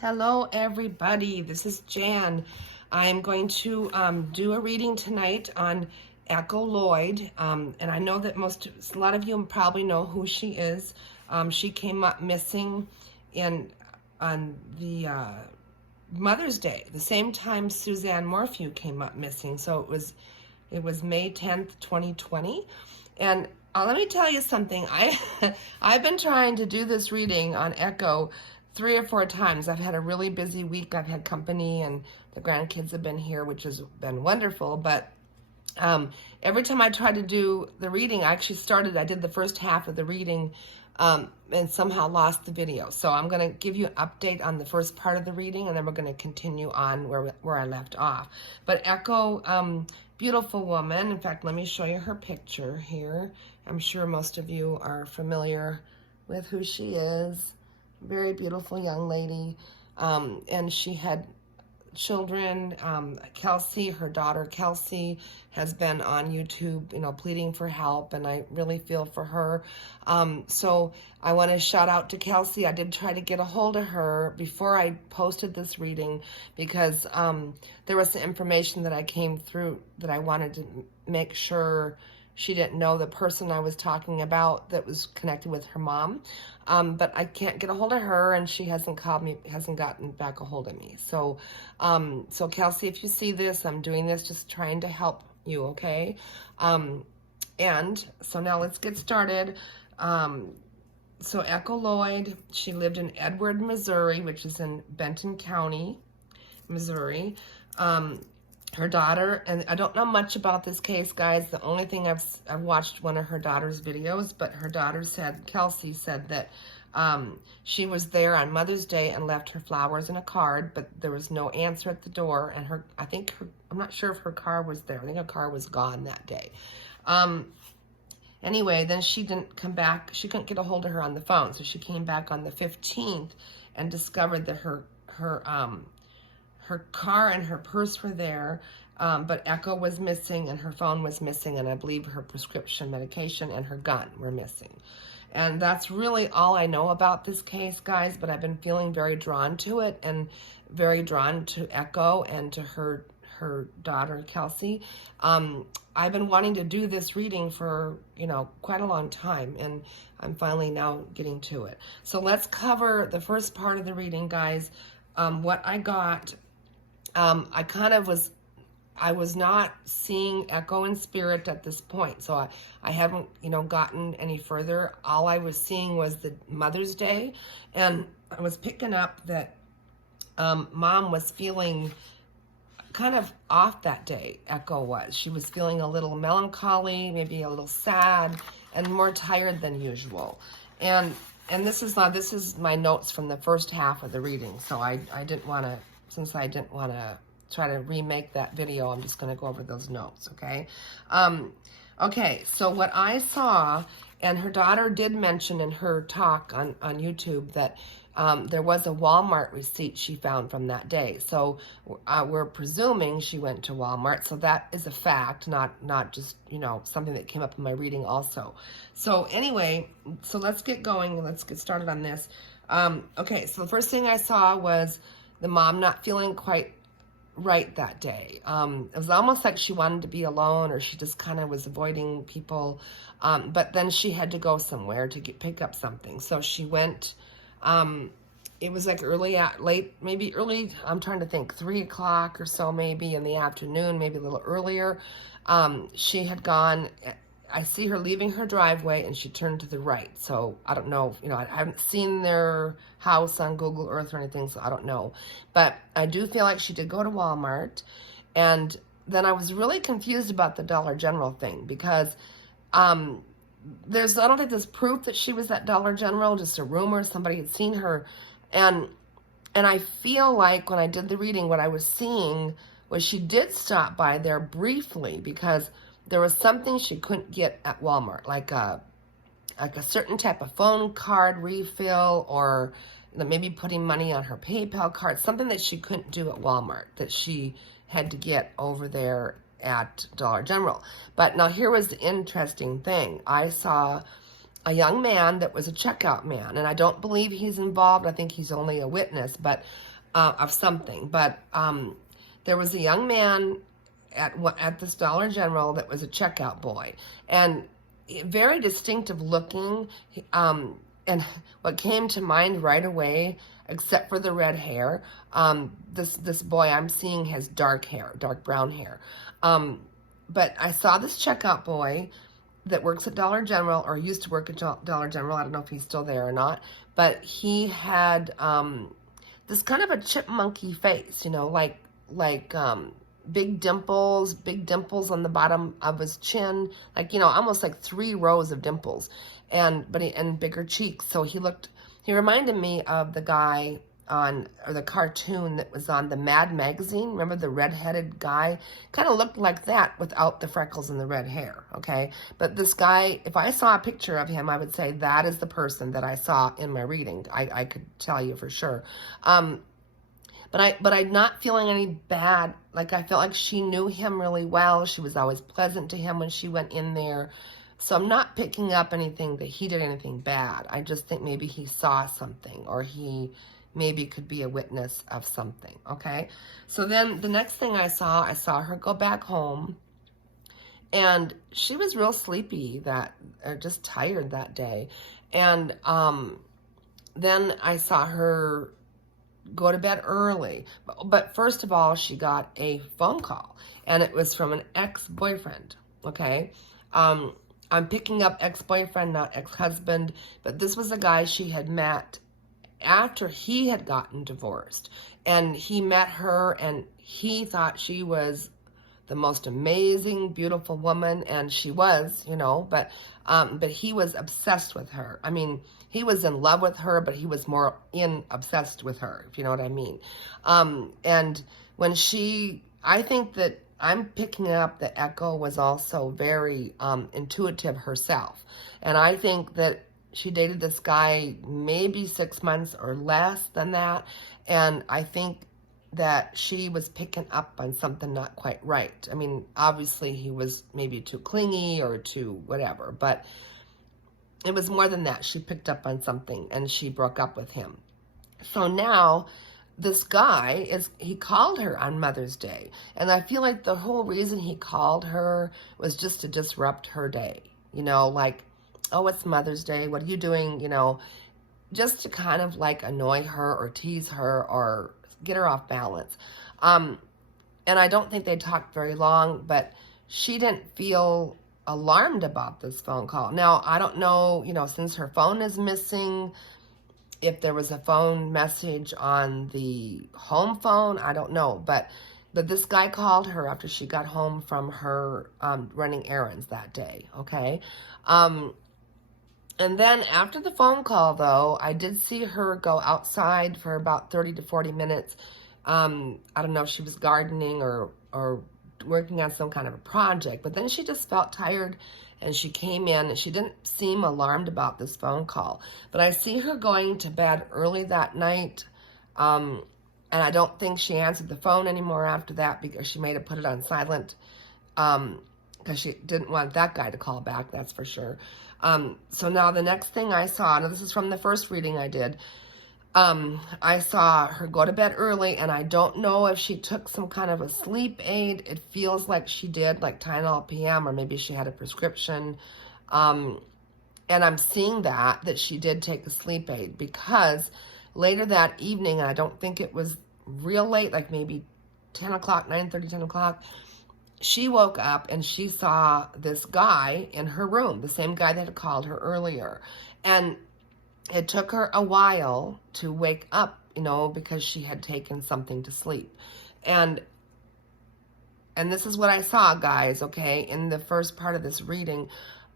Hello everybody, this is Jan. I'm going to do a reading tonight on Echo Lloyd, and I know that a lot of you probably know who she is. She came up missing on the Mother's Day, the same time Suzanne Morphew came up missing. So it was May 10th, 2020, and let me tell you something. I've been trying to do this reading on Echo 3 or 4 times. I've had a really busy week. I've had company and the grandkids have been here, which has been wonderful. But every time I try to do the reading, I did the first half of the reading and somehow lost the video. So I'm going to give you an update on the first part of the reading, and then we're going to continue on where I left off. But Echo, beautiful woman. In fact, let me show you her picture here. I'm sure most of you are familiar with who she is. Very beautiful young lady, and she had children. Kelsey, her daughter Kelsey, has been on YouTube, pleading for help, and I really feel for her. So I want to shout out to Kelsey. I did try to get a hold of her before I posted this reading because there was some information that I came through that I wanted to make sure she didn't know the person I was talking about that was connected with her mom. But I can't get a hold of her, and she hasn't called me, hasn't gotten back a hold of me. So, so Kelsey, if you see this, I'm doing this just trying to help you, okay? And so now let's get started. So Echo Lloyd, she lived in Edward, Missouri, which is in Benton County, Missouri. Her daughter, and I don't know much about this case, guys. The only thing I've watched one of her daughter's videos, but her daughter said, Kelsey said that she was there on Mother's Day and left her flowers in a card, but there was no answer at the door, and I'm not sure if her car was there. I think her car was gone that day. Anyway, then she didn't come back. She couldn't get a hold of her on the phone, so she came back on the 15th and discovered that her car and her purse were there, but Echo was missing and her phone was missing, and I believe her prescription medication and her gun were missing. And that's really all I know about this case, guys, but I've been feeling very drawn to it and very drawn to Echo and to her daughter, Kelsey. I've been wanting to do this reading for, quite a long time, and I'm finally now getting to it. So let's cover the first part of the reading, guys. What I got, I was not seeing Echo in spirit at this point, so I haven't, gotten any further. All I was seeing was the Mother's Day, and I was picking up that Mom was feeling kind of off that day. Echo was. She was feeling a little melancholy, maybe a little sad, and more tired than usual. And this is my notes from the first half of the reading, so I didn't want to, since I didn't want to try to remake that video, I'm just going to go over those notes, okay? Okay, so what I saw, and her daughter did mention in her talk on YouTube that there was a Walmart receipt she found from that day. So we're presuming she went to Walmart, so that is a fact, not just, something that came up in my reading also. So anyway, so let's get going. Let's get started on this. Okay, so the first thing I saw was the mom not feeling quite right that day. It was almost like she wanted to be alone, or she just kind of was avoiding people. But then she had to go somewhere to pick up something. So she went, it was like maybe early, I'm trying to think, 3 o'clock or so, maybe in the afternoon, maybe a little earlier. She had gone, I see her leaving her driveway, and she turned to the right. So I don't know, I haven't seen their house on Google Earth or anything, so I don't know. But I do feel like she did go to Walmart. And then I was really confused about the Dollar General thing, because I don't think there's proof that she was at Dollar General, just a rumor, somebody had seen her. And I feel like when I did the reading, what I was seeing was she did stop by there briefly, because there was something she couldn't get at Walmart, like a certain type of phone card refill, or maybe putting money on her PayPal card, something that she couldn't do at Walmart that she had to get over there at Dollar General. But now here was the interesting thing. I saw a young man that was a checkout man, and I don't believe he's involved. I think he's only a witness, but of something. But there was a young man at this Dollar General that was a checkout boy, and very distinctive looking. And what came to mind right away, except for the red hair, this boy I'm seeing has dark hair, dark brown hair. But I saw this checkout boy that works at Dollar General, or used to work at Dollar General. I don't know if he's still there or not, but he had this kind of a chipmunky face, you know, like big dimples on the bottom of his chin, like, you know, almost like 3 rows of dimples, and bigger cheeks. So he reminded me of the guy or the cartoon that was on the Mad magazine. Remember the red-headed guy? Kind of looked like that without the freckles and the red hair, okay? But this guy, if I saw a picture of him, I would say that is the person that I saw in my reading. I could tell you for sure. But I'm not feeling any bad. Like, I felt like she knew him really well. She was always pleasant to him when she went in there. So I'm not picking up anything that he did anything bad. I just think maybe he saw something, or he maybe could be a witness of something, okay? So then the next thing I saw her go back home, and she was real sleepy or just tired that day. And then I saw her go to bed early. But first of all, she got a phone call, and it was from an ex-boyfriend, okay? I'm picking up ex-boyfriend, not ex-husband, but this was a guy she had met after he had gotten divorced. And he met her, and he thought she was the most amazing, beautiful woman, and she was, you know, but he was obsessed with her. I mean, he was in love with her, but he was more obsessed with her, if you know what I mean. And when I think that I'm picking up that Echo was also very intuitive herself. And I think that she dated this guy maybe 6 months or less than that. And I think that she was picking up on something not quite right. I mean, obviously he was maybe too clingy or too whatever, but it was more than that. She picked up on something, and she broke up with him. So now this guy he called her on Mother's Day. And I feel like the whole reason he called her was just to disrupt her day. You know, like, oh, it's Mother's Day. What are you doing? You know, just to kind of like annoy her or tease her or get her off balance. And I don't think they talked very long, but she didn't feel alarmed about this phone call. Now, I don't know, you know, since her phone is missing, if there was a phone message on the home phone, I don't know. But this guy called her after she got home from her running errands that day, okay? And then after the phone call, though, I did see her go outside for about 30 to 40 minutes. I don't know if she was gardening or working on some kind of a project, but then she just felt tired, and she came in, and she didn't seem alarmed about this phone call. But I see her going to bed early that night, and I don't think she answered the phone anymore after that, because she may have put it on silent, because she didn't want that guy to call back, that's for sure. So now the next thing I saw, now this is from the first reading I did, I saw her go to bed early, and I don't know if she took some kind of a sleep aid. It feels like she did, like Tylenol PM, or maybe she had a prescription. And I'm seeing that she did take a sleep aid, because later that evening, and I don't think it was real late, like maybe 10 o'clock, 9:30, 10 o'clock, she woke up and she saw this guy in her room, the same guy that had called her earlier. And it took her a while to wake up, you know, because she had taken something to sleep. And this is what I saw, guys, okay, in the first part of this reading,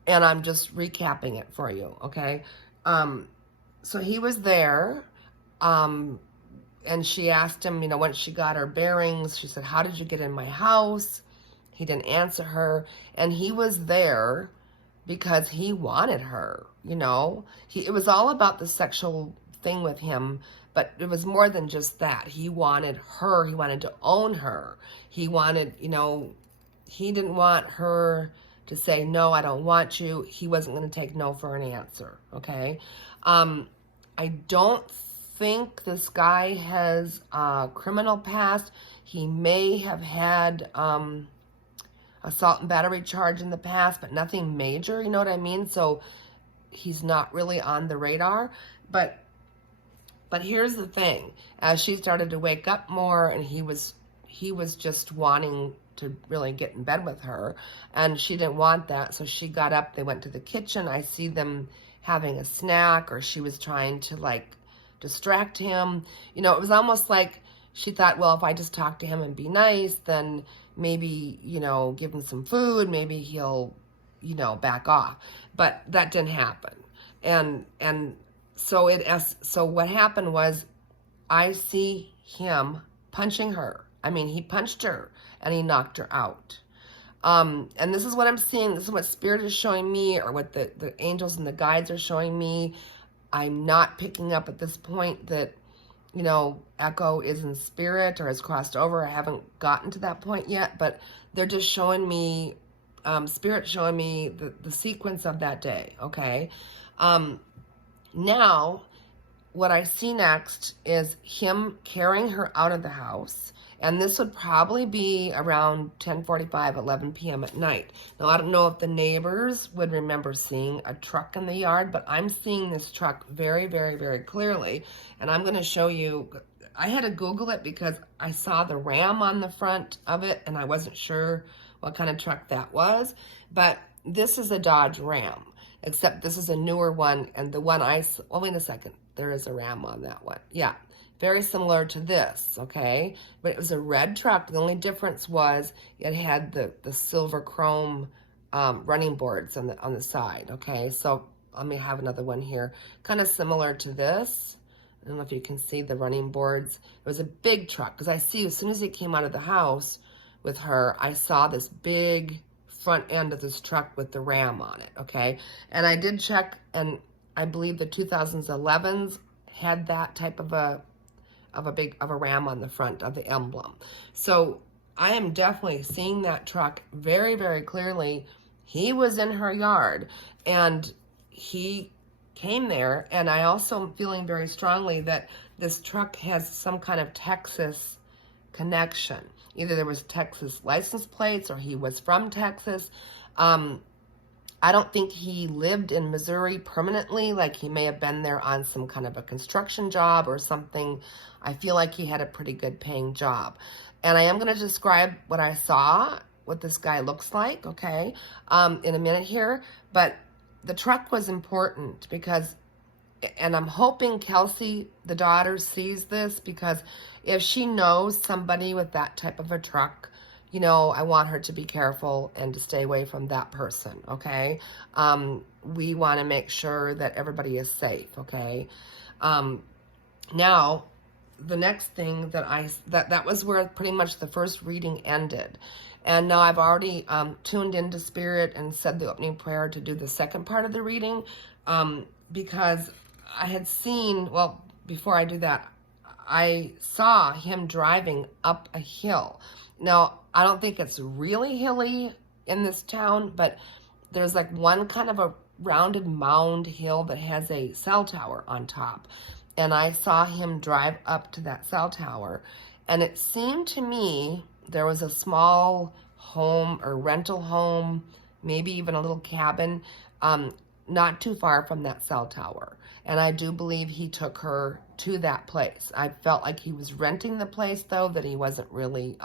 and I'm just recapping it for you, okay? So he was there, and she asked him, you know, once she got her bearings, she said, "How did you get in my house?" He didn't answer her, and he was there because he wanted her, you know. It was all about the sexual thing with him, but it was more than just that. He wanted her. He wanted to own her. He wanted, you know, he didn't want her to say, "No, I don't want you." He wasn't going to take no for an answer, okay? I don't think this guy has a criminal past. He may have had assault and battery charge in the past, but nothing major, you know what I mean? So he's not really on the radar. But here's the thing. As she started to wake up more, and he was just wanting to really get in bed with her, and she didn't want that, so she got up. They went to the kitchen. I see them having a snack, or she was trying to like distract him. You know, it was almost like she thought, well, if I just talk to him and be nice, then maybe, you know, give him some food, maybe he'll, you know, back off. But that didn't happen. And so so what happened was, I see him punching her. I mean, he punched her and he knocked her out. And this is what I'm seeing. This is what Spirit is showing me, or what the angels and the guides are showing me. I'm not picking up at this point that, you know, Echo is in spirit or has crossed over. I haven't gotten to that point yet, but they're just showing me, Spirit showing me the sequence of that day, okay? Now, what I see next is him carrying her out of the house. And this would probably be around 10:45, 11 p.m. at night. Now, I don't know if the neighbors would remember seeing a truck in the yard, but I'm seeing this truck very, very, very clearly. And I'm going to show you. I had to Google it because I saw the Ram on the front of it, and I wasn't sure what kind of truck that was. But this is a Dodge Ram, except this is a newer one. And the one well, wait a second. There is a Ram on that one. Yeah. Very similar to this, okay? But it was a red truck. The only difference was it had the silver chrome running boards on the side, okay? So let me have another one here. Kind of similar to this. I don't know if you can see the running boards. It was a big truck, because I see as soon as he came out of the house with her, I saw this big front end of this truck with the Ram on it, okay? And I did check, and I believe the 2011s had that type of a Ram on the front of the emblem. So I am definitely seeing that truck very, very clearly. He was in her yard, and he came there. And I also am feeling very strongly that this truck has some kind of Texas connection. Either there was Texas license plates, or he was from Texas. I don't think he lived in Missouri permanently. Like, he may have been there on some kind of a construction job or something. I feel like he had a pretty good paying job. And I am going to describe what I saw, what this guy looks like, okay, in a minute here. But the truck was important because, and I'm hoping Kelsey, the daughter, sees this, because if she knows somebody with that type of a truck, you know, I want her to be careful and to stay away from that person, okay? We want to make sure that everybody is safe, okay? Now, the next thing that was where pretty much the first reading ended. And now I've already tuned into Spirit and said the opening prayer to do the second part of the reading, because I had seen, well, before I do that, I saw him driving up a hill. Now, I don't think it's really hilly in this town, but there's like one kind of a rounded mound hill that has a cell tower on top. And I saw him drive up to that cell tower. And it seemed to me there was a small home or rental home, maybe even a little cabin, not too far from that cell tower. And I do believe he took her to that place. I felt like he was renting the place, though, that he wasn't really,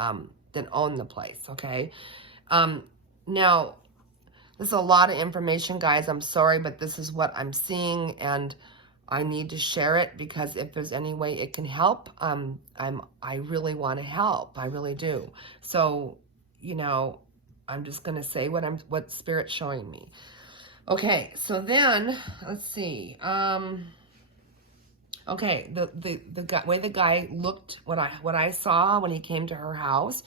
didn't own the place, okay? Now, this is a lot of information, guys. I'm sorry, but this is what I'm seeing, and I need to share it, because if there's any way it can help, I really want to help. I really do. So, you know, I'm just going to say what Spirit's showing me. Okay, so then, let's see. Okay, the way the guy looked, what I saw when he came to her house,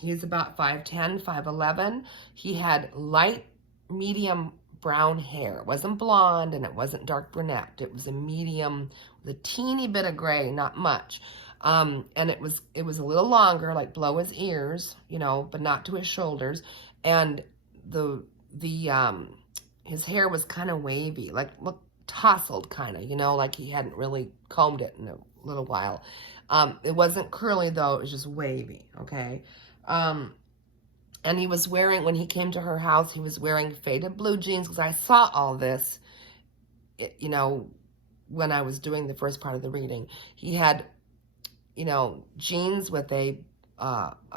he's about 5'10", 5'11". He had light, medium brown hair. It wasn't blonde and it wasn't dark brunette. It was a medium with a teeny bit of gray, not much. And it was a little longer, like below his ears, you know, but not to his shoulders. And his hair was kind of wavy. Like, look, tousled kind of, you know, like he hadn't really combed it in a little while. It wasn't curly though, it was just wavy, okay? And he was wearing, when he came to her house, he was wearing faded blue jeans, because I saw all this, you know, when I was doing the first part of the reading. He had, you know, jeans with a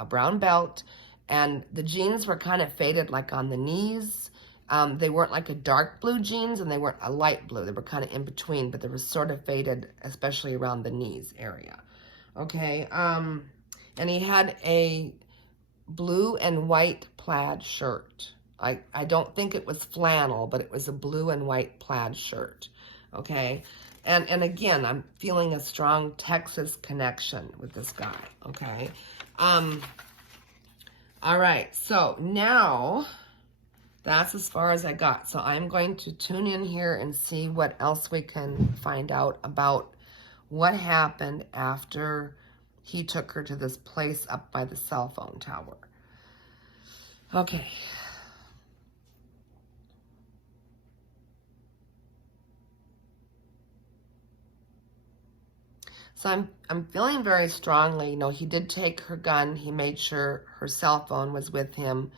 brown belt, and the jeans were kind of faded like on the knees. They weren't like a dark blue jeans, and they weren't a light blue. They were kind of in between, but they were sort of faded, especially around the knees area. Okay, and he had a blue and white plaid shirt. I don't think it was flannel, but it was a blue and white plaid shirt. Okay, and again, I'm feeling a strong Texas connection with this guy. Okay, all right, so now that's as far as I got. So I'm going to tune in here and see what else we can find out about what happened after he took her to this place up by the cell phone tower. Okay. So I'm feeling very strongly, you know, he did take her gun. He made sure her cell phone was with him.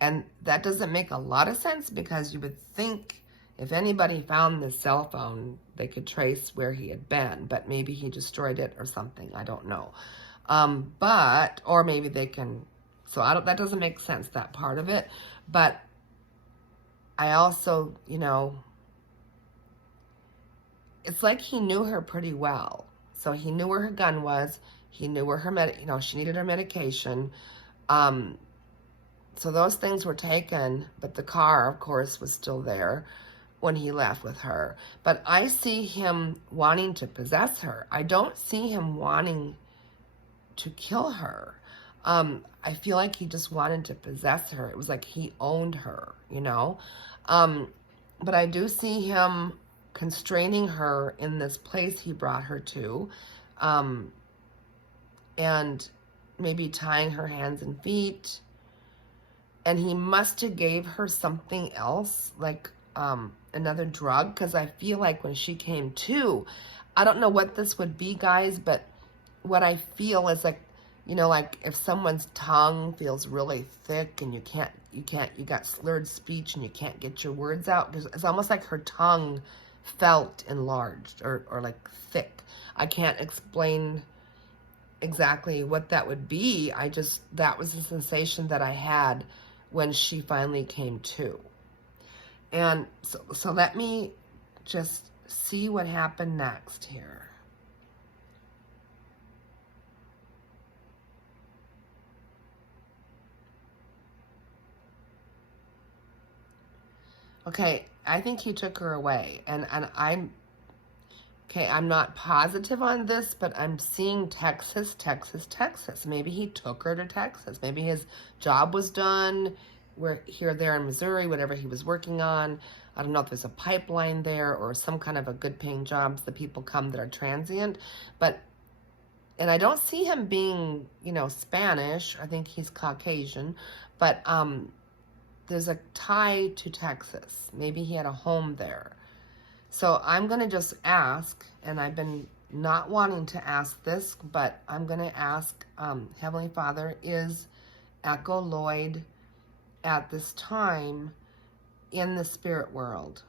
And that doesn't make a lot of sense, because you would think if anybody found the cell phone, they could trace where he had been, but maybe he destroyed it or something. I don't know. Or maybe they can, so that doesn't make sense, that part of it. But I also, you know, it's like he knew her pretty well. So he knew where her gun was. He knew where her you know, she needed her medication. So those things were taken, but the car, of course, was still there when he left with her. But I see him wanting to possess her. I don't see him wanting to kill her. I feel like he just wanted to possess her. It was like he owned her, you know? But I do see him constraining her in this place he brought her to, and maybe tying her hands and feet. And he must have gave her something else, like another drug, because I feel like when she came to, I don't know what this would be, guys, but what I feel is like, you know, like if someone's tongue feels really thick and you got slurred speech and you can't get your words out. It's almost like her tongue felt enlarged or like thick. I can't explain exactly what that would be. That was the sensation that I had when she finally came to. And so let me just see what happened next here. Okay, I think he took her away, and I'm not positive on this, but I'm seeing Texas. Maybe he took her to Texas. Maybe his job was done. We're here, there in Missouri, whatever he was working on. I don't know if there's a pipeline there or some kind of a good paying jobs that people come that are transient, and I don't see him being, you know, Spanish. I think he's Caucasian, but there's a tie to Texas. Maybe he had a home there. So I'm going to just ask, and I've been not wanting to ask this, but I'm going to ask, Heavenly Father, is Echo Lloyd at this time in the spirit world?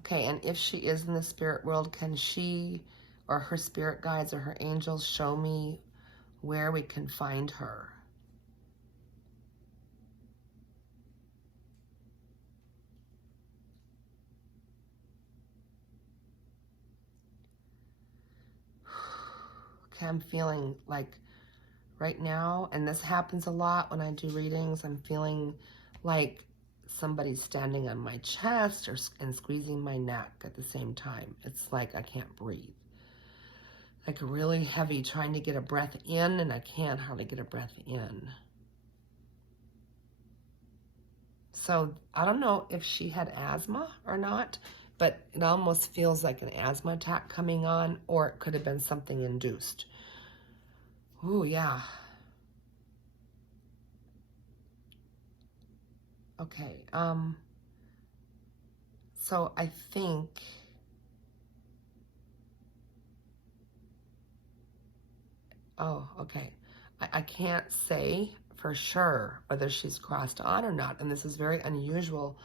Okay, and if she is in the spirit world, can she or her spirit guides or her angels show me where we can find her? Okay, I'm feeling like right now, and this happens a lot when I do readings, I'm feeling like somebody's standing on my chest and squeezing my neck at the same time. It's like I can't breathe. Like really heavy, trying to get a breath in, and I can't hardly get a breath in. So I don't know if she had asthma or not, but it almost feels like an asthma attack coming on, or it could have been something induced. Ooh, yeah. Okay. So I think, oh, okay. I can't say for sure whether she's crossed on or not, and this is very unusual,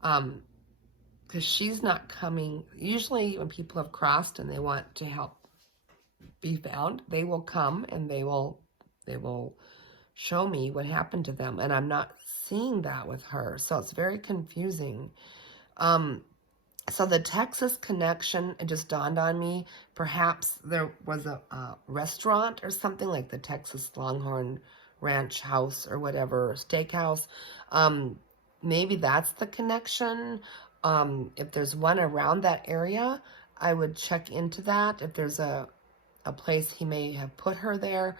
because she's not coming. Usually when people have crossed and they want to help be found, they will come and they will show me what happened to them, and I'm not seeing that with her, so it's very confusing. Um, So the Texas connection, it just dawned on me. Perhaps there was a restaurant or something like the Texas Longhorn Ranch House or whatever, steakhouse. Um, Maybe that's the connection. If there's one around that area, I would check into that. If there's a place he may have put her there.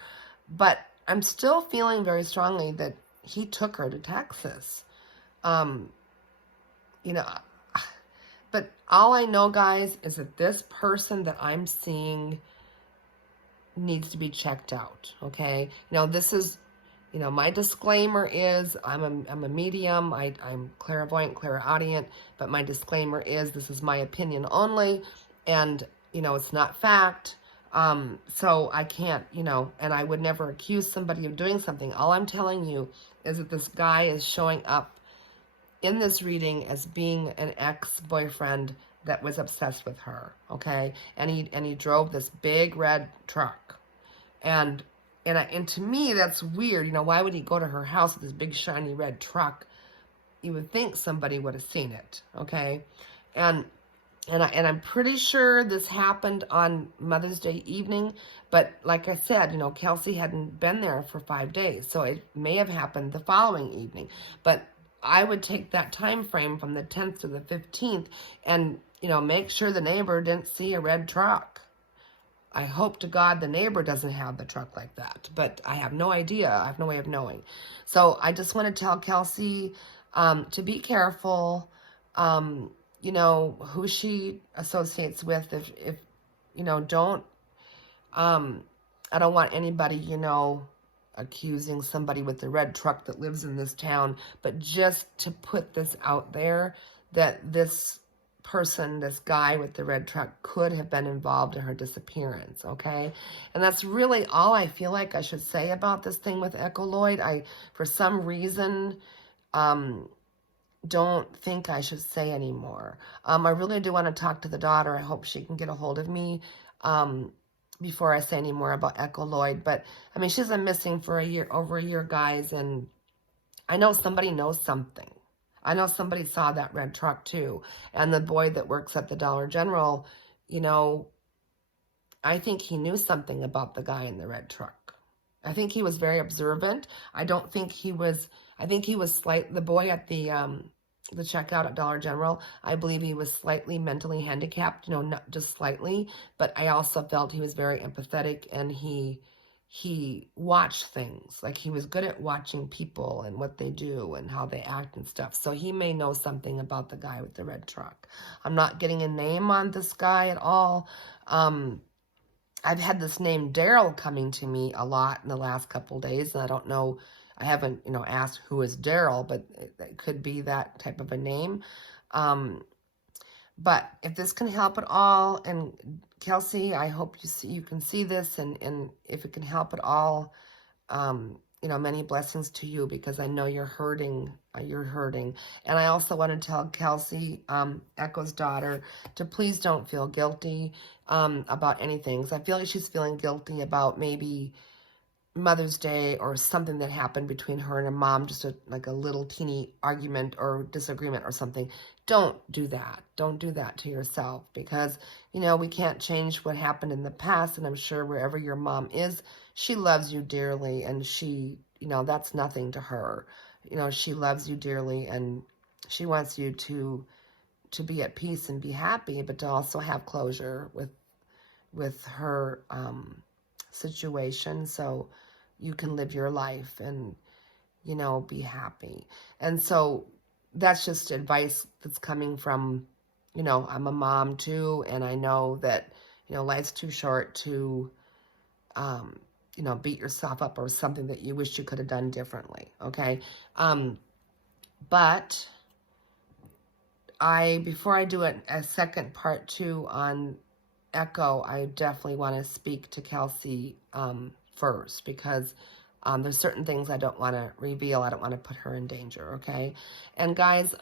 But I'm still feeling very strongly that he took her to Texas. Um, you know, But all I know, guys, is that this person that I'm seeing needs to be checked out, okay? Now, this is, my disclaimer is I'm a medium. I'm clairvoyant, clairaudient, but my disclaimer is this is my opinion only, and, it's not fact. So I can't, and I would never accuse somebody of doing something. All I'm telling you is that this guy is showing up in this reading as being an ex-boyfriend that was obsessed with her, okay? And he drove this big red truck. And to me, that's weird. Why would he go to her house with this big shiny red truck? You would think somebody would have seen it, okay? And I'm pretty sure this happened on Mother's Day evening, but like I said, Kelsey hadn't been there for 5 days, so it may have happened the following evening. But I would take that time frame from the 10th to the 15th and, make sure the neighbor didn't see a red truck. I hope to God the neighbor doesn't have the truck like that, but I have no idea. I have no way of knowing. So I just want to tell Kelsey to be careful, who she associates with. If don't, I don't want anybody, accusing somebody with the red truck that lives in this town, but just to put this out there that this person, this guy with the red truck, could have been involved in her disappearance, okay? And that's really all I feel like I should say about this thing with Echo Lloyd. I, for some reason, don't think I should say anymore. I really do want to talk to the daughter. I hope she can get a hold of me before I say any more about Echo Lloyd. But, I mean, she's been missing for over a year, guys, and I know somebody knows something. I know somebody saw that red truck too. And the boy that works at the Dollar General, I think he knew something about the guy in the red truck. I think he was very observant. I think he was the boy at the checkout at Dollar General, I believe he was slightly mentally handicapped, not just slightly, but I also felt he was very empathetic, and he watched things. Like, he was good at watching people and what they do and how they act and stuff. So he may know something about the guy with the red truck. I'm not getting a name on this guy at all. I've had this name Daryl coming to me a lot in the last couple of days, and I don't know, I haven't, asked who is Daryl, but it could be that type of a name. But if this can help at all, and Kelsey, I hope you can see this, and if it can help at all, many blessings to you, because I know you're hurting. And I also want to tell Kelsey, Echo's daughter, to please don't feel guilty about anything. So I feel like she's feeling guilty about maybe Mother's Day or something that happened between her and her mom, just like a little teeny argument or disagreement or something. Don't do that. Don't do that to yourself, because, we can't change what happened in the past, and I'm sure wherever your mom is, she loves you dearly, and she, that's nothing to her. She loves you dearly, and she wants you to be at peace and be happy, but to also have closure with her situation, so you can live your life and, be happy. And so that's just advice that's coming from, I'm a mom too, and I know that, life's too short to you know, beat yourself up or something that you wish you could have done differently, okay? But before I do a second part 2 on Echo, I definitely want to speak to Kelsey first, because there's certain things I don't want to reveal. I don't want to put her in danger, okay? And guys,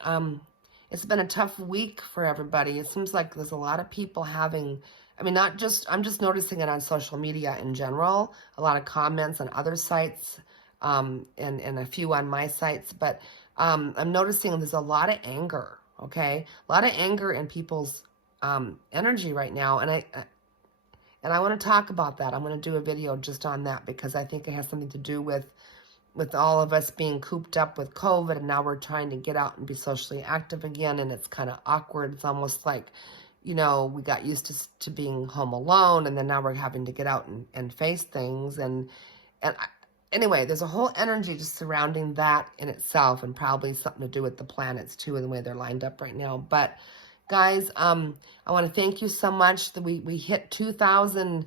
it's been a tough week for everybody. It seems like there's a lot of people having, I mean, I'm just noticing it on social media in general, a lot of comments on other sites, and a few on my sites, but I'm noticing there's a lot of anger, okay? A lot of anger in people's energy right now, and I want to talk about that. I'm going to do a video just on that, because I think it has something to do with all of us being cooped up with COVID, and now we're trying to get out and be socially active again, and it's kind of awkward. It's almost like, you know, we got used to being home alone, and then now we're having to get out and face things, anyway, there's a whole energy just surrounding that in itself, and probably something to do with the planets too, and the way they're lined up right now. But guys, I want to thank you so much that we hit 2,000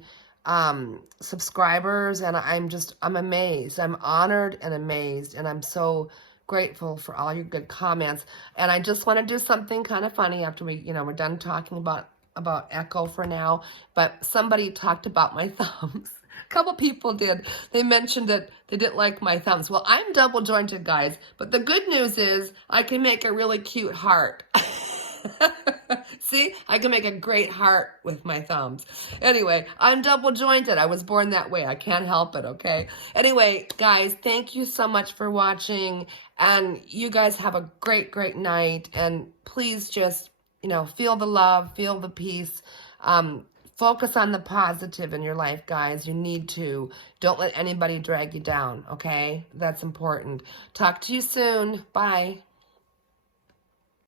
subscribers, and I'm amazed. I'm honored and amazed, and I'm so grateful for all your good comments. And I just want to do something kind of funny after we're done talking about Echo for now. But somebody talked about my thumbs. A couple people did. They mentioned that they didn't like my thumbs. Well, I'm double jointed, guys, but the good news is I can make a really cute heart. See, I can make a great heart with my thumbs. Anyway, I'm double jointed. I was born that way. I can't help it, okay? Anyway, guys, thank you so much for watching, and you guys have a great, great night, and please just, feel the love, feel the peace. Focus on the positive in your life, guys. You need to. Don't let anybody drag you down, okay? That's important. Talk to you soon. Bye.